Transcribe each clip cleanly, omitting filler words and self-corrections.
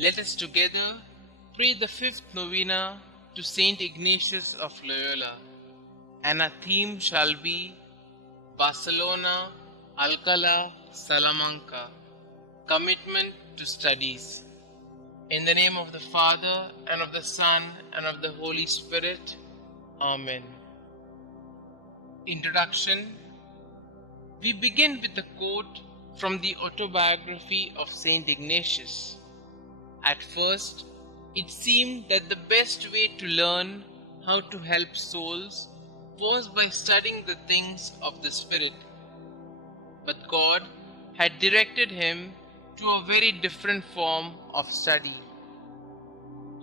Let us together pray the fifth novena to Saint Ignatius of Loyola, and our theme shall be Barcelona, Alcala, Salamanca, commitment to studies. In the name of the Father, and of the Son, and of the Holy Spirit. Amen. Introduction. We begin with a quote from the autobiography of Saint Ignatius. At first, it seemed that the best way to learn how to help souls was by studying the things of the Spirit. But God had directed him to a very different form of study.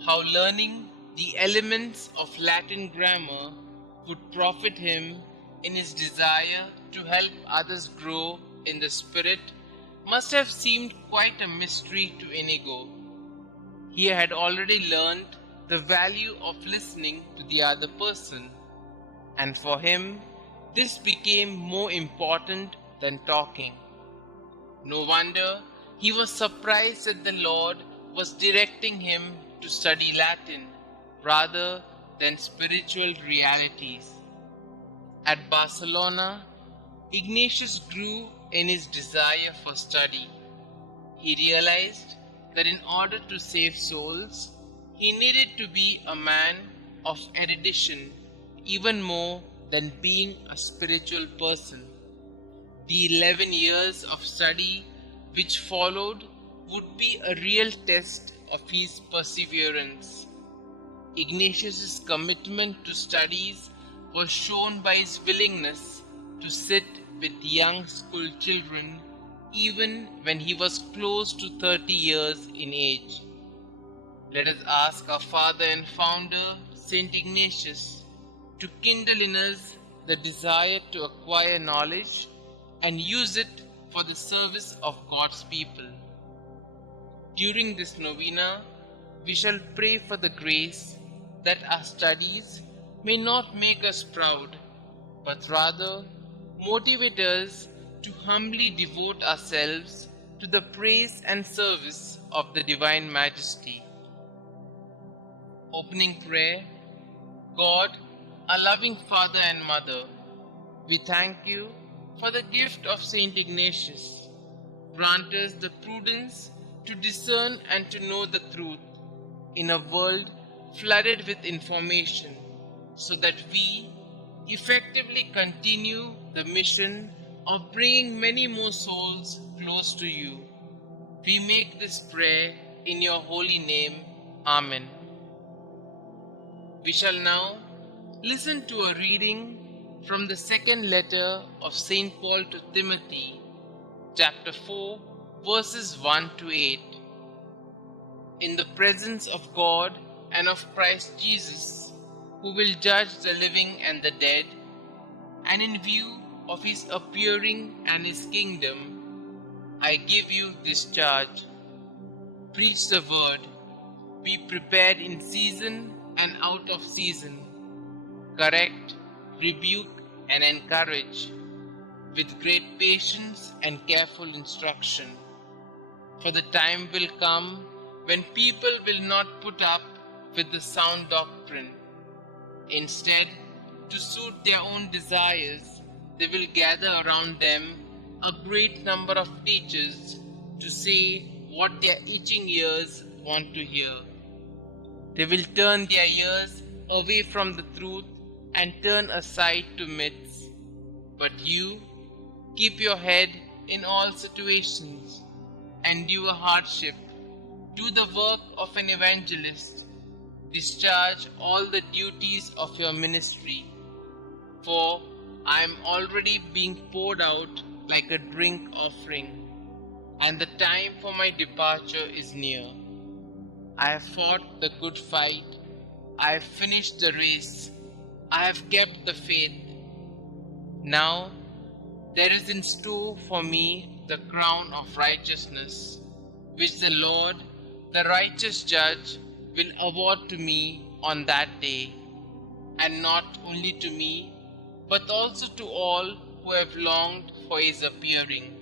How learning the elements of Latin grammar would profit him in his desire to help others grow in the Spirit must have seemed quite a mystery to Inigo. He had already learned the value of listening to the other person, and for him this became more important than talking. No wonder he was surprised that the Lord was directing him to study Latin rather than spiritual realities. At Barcelona, Ignatius grew in his desire for study. He realized that in order to save souls, he needed to be a man of erudition even more than being a spiritual person. The 11 years of study which followed would be a real test of his perseverance. Ignatius's commitment to studies was shown by his willingness to sit with young school children even when he was close to 30 years in age. Let us ask our Father and Founder, Saint Ignatius, to kindle in us the desire to acquire knowledge and use it for the service of God's people. During this novena, we shall pray for the grace that our studies may not make us proud, but rather motivate us to humbly devote ourselves to the praise and service of the Divine Majesty. Opening prayer. God, our loving Father and Mother, we thank you for the gift of Saint Ignatius. Grant us the prudence to discern and to know the truth in a world flooded with information, so that we effectively continue the mission of bringing many more souls close to you. We make this prayer in your holy name. Amen. We shall now listen to a reading from the second letter of St. Paul to Timothy, chapter 4, verses 1 to 8. In the presence of God and of Christ Jesus, who will judge the living and the dead, and in view of his appearing and his kingdom, I give you this charge. Preach the word. Be prepared in season and out of season. Correct, rebuke, and encourage with great patience and careful instruction. For the time will come when people will not put up with the sound doctrine. Instead, to suit their own desires, they will gather around them a great number of teachers to say what their itching ears want to hear. They will turn their ears away from the truth and turn aside to myths. But you, keep your head in all situations, endure hardship, do the work of an evangelist, discharge all the duties of your ministry. For I am already being poured out like a drink offering, and the time for my departure is near. I have fought the good fight, I have finished the race, I have kept the faith. Now there is in store for me the crown of righteousness, which the Lord, the righteous judge, will award to me on that day, and not only to me, but also to all who have longed for his appearing.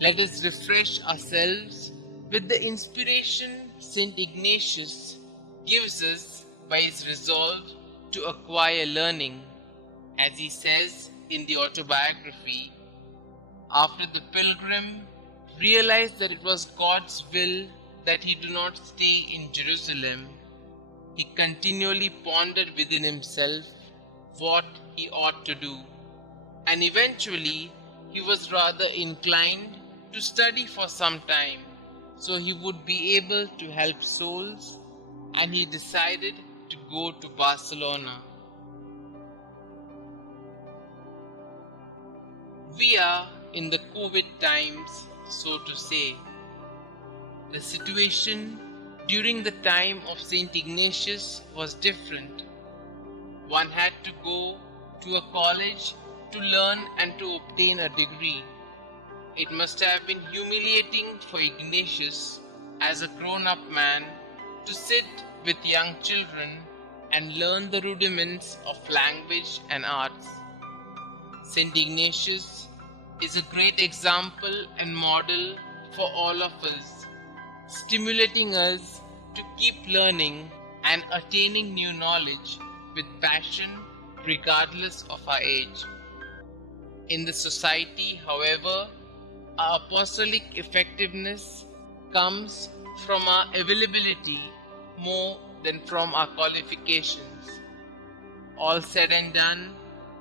Let us refresh ourselves with the inspiration St. Ignatius gives us by his resolve to acquire learning, as he says in the autobiography. After the pilgrim realized that it was God's will that he do not stay in Jerusalem, he continually pondered within himself what he ought to do, and eventually he was rather inclined to study for some time so he would be able to help souls, and he decided to go to Barcelona. We are in the COVID times, so to say. The situation during the time of St. Ignatius was different. One had to go to a college to learn and to obtain a degree. It must have been humiliating for Ignatius as a grown-up man to sit with young children and learn the rudiments of language and arts. St. Ignatius is a great example and model for all of us, stimulating us to keep learning and attaining new knowledge with passion regardless of our age. In the society, however, our apostolic effectiveness comes from our availability more than from our qualifications. All said and done,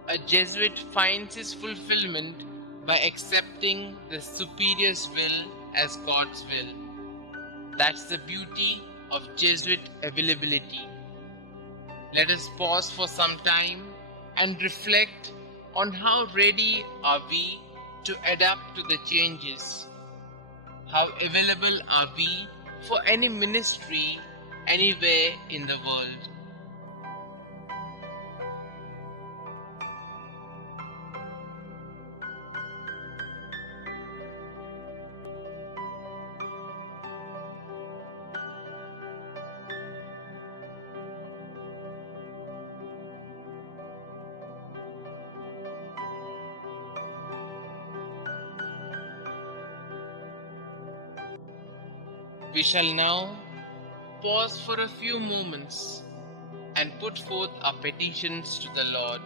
a Jesuit finds his fulfillment by accepting the superior's will as God's will. That's the beauty of Jesuit availability. Let us pause for some time and reflect on how ready are we to adapt to the changes. How available are we for any ministry anywhere in the world? We shall now pause for a few moments and put forth our petitions to the Lord.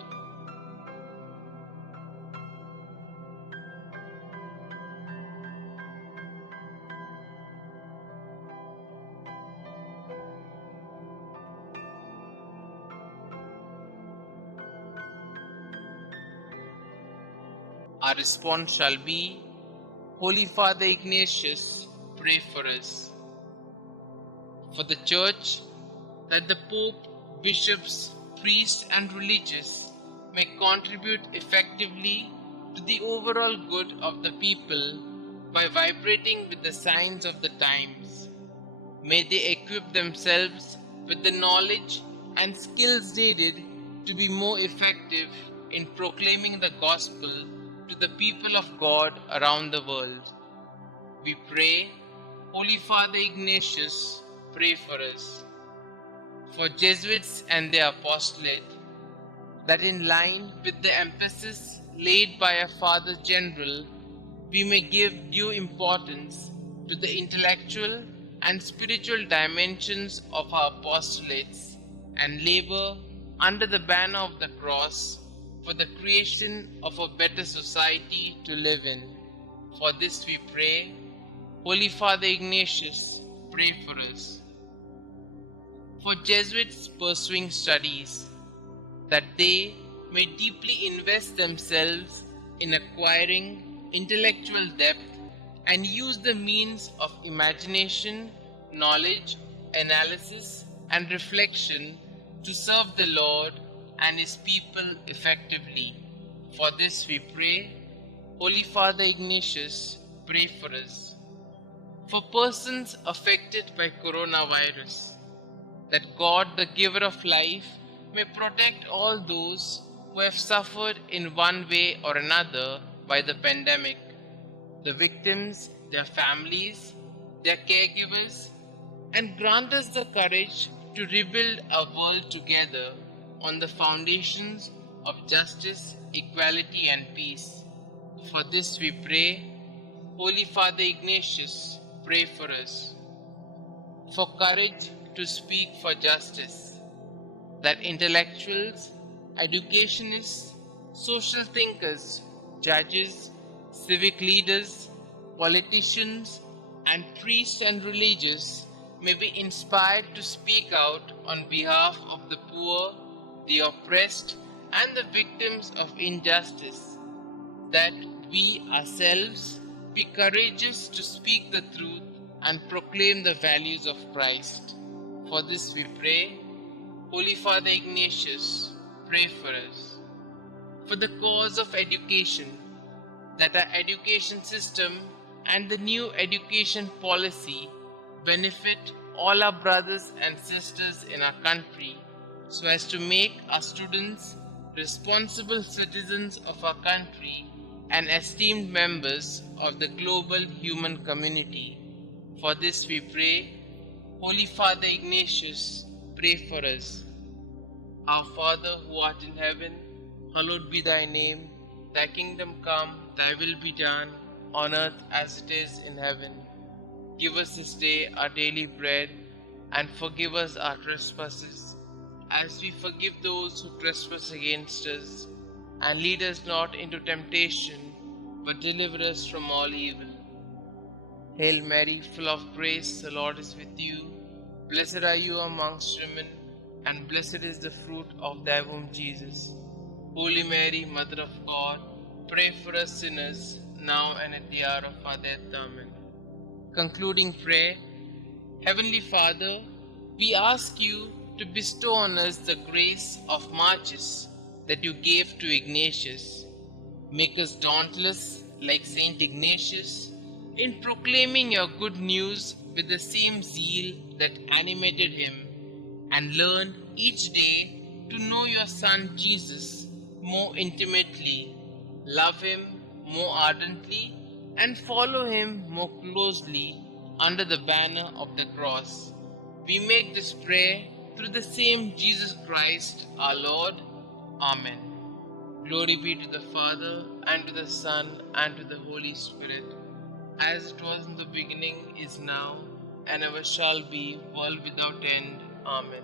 Our response shall be, Holy Father Ignatius, pray for us. For the Church, that the Pope, bishops, priests and religious may contribute effectively to the overall good of the people by vibrating with the signs of the times. May they equip themselves with the knowledge and skills needed to be more effective in proclaiming the gospel to the people of God around the world. We pray, Holy Father Ignatius, pray for us. For Jesuits and their apostolate, that in line with the emphasis laid by our Father General, we may give due importance to the intellectual and spiritual dimensions of our apostolates and labor under the banner of the cross for the creation of a better society to live in. For this we pray, Holy Father Ignatius, pray for us. For Jesuits pursuing studies, that they may deeply invest themselves in acquiring intellectual depth and use the means of imagination, knowledge, analysis, and reflection to serve the Lord and His people effectively. For this we pray, Holy Father Ignatius, pray for us. For persons affected by coronavirus, that God, the giver of life, may protect all those who have suffered in one way or another by the pandemic, the victims, their families, their caregivers, and grant us the courage to rebuild our world together on the foundations of justice, equality, and peace. For this we pray, Holy Father Ignatius, pray for us. For courage to speak for justice, that intellectuals, educationists, social thinkers, judges, civic leaders, politicians, and priests and religious may be inspired to speak out on behalf of the poor, the oppressed, and the victims of injustice, that we ourselves be courageous to speak the truth and proclaim the values of Christ. For this we pray. Holy Father Ignatius, pray for us. For the cause of education, that our education system and the new education policy benefit all our brothers and sisters in our country, so as to make our students responsible citizens of our country and esteemed members of the global human community. For this we pray. Holy Father Ignatius, pray for us. Our Father who art in heaven, hallowed be thy name. Thy kingdom come, thy will be done, on earth as it is in heaven. Give us this day our daily bread, and forgive us our trespasses, as we forgive those who trespass against us. And lead us not into temptation, but deliver us from all evil. Hail Mary, full of grace, the Lord is with you. Blessed are you amongst women, and blessed is the fruit of thy womb, Jesus. Holy Mary, Mother of God, pray for us sinners, now and at the hour of our death. Amen. Concluding prayer. Heavenly Father, we ask you to bestow on us the grace of marches that you gave to Ignatius. Make us dauntless like Saint Ignatius in proclaiming your good news with the same zeal that animated him, and learn each day to know your Son Jesus more intimately, love him more ardently, and follow him more closely under the banner of the cross. We make this prayer through the same Jesus Christ our Lord. Amen. Glory be to the Father, and to the Son, and to the Holy Spirit, as it was in the beginning, is now, and ever shall be, world without end. Amen.